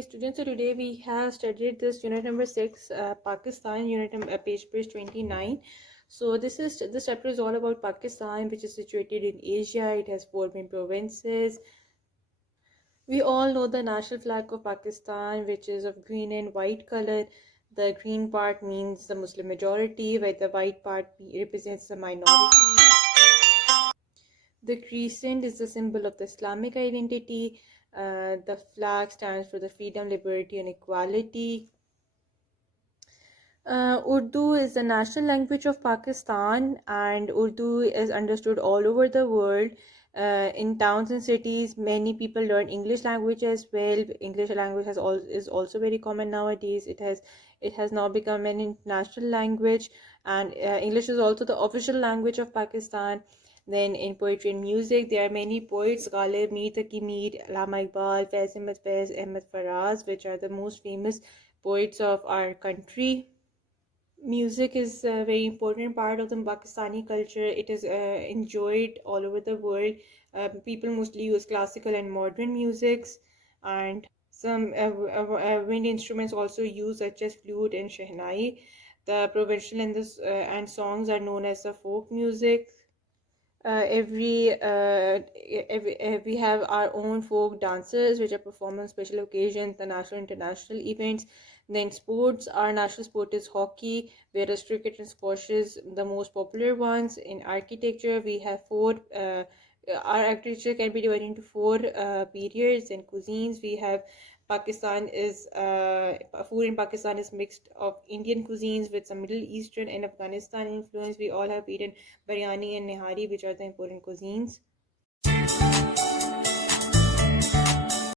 Okay, students, so today we have studied this unit number 6, Pakistan, page 29. So this chapter is all about Pakistan, which is situated in Asia. It has four main provinces. We all know the national flag of Pakistan, which is of green and white color. The green part means the Muslim majority, while the white part represents the minority. The crescent is the symbol of the Islamic identity. The flag stands for the freedom, liberty, and equality. Urdu is the national language of Pakistan, and Urdu is understood all over the world. In towns and cities, many people learn English language as well. English language is also very common nowadays. It has now become an international language, and English is also the official language of Pakistan. Then in poetry and music, there are many poets: Ghalib, Mir Taqi Mir, Allama Iqbal, Faiz Ahmed Faiz, Ahmed Faraz, which are the most famous poets of our country. Music is a very important part of the Pakistani culture. It is enjoyed all over the world. People mostly use classical and modern musics, and some wind instruments also used, such as flute and shehnai. The provincial and songs are known as the folk music. We have our own folk dances which are performed on special occasions, the national international events. Then sports, our national sport is hockey, whereas cricket and squash is the most popular ones. In architecture, we have our architecture can be divided into four periods and cuisines. We have Pakistan is food in Pakistan is mixed of Indian cuisines with some Middle Eastern and Afghanistan influence. We all have eaten biryani and nihari, which are the important cuisines.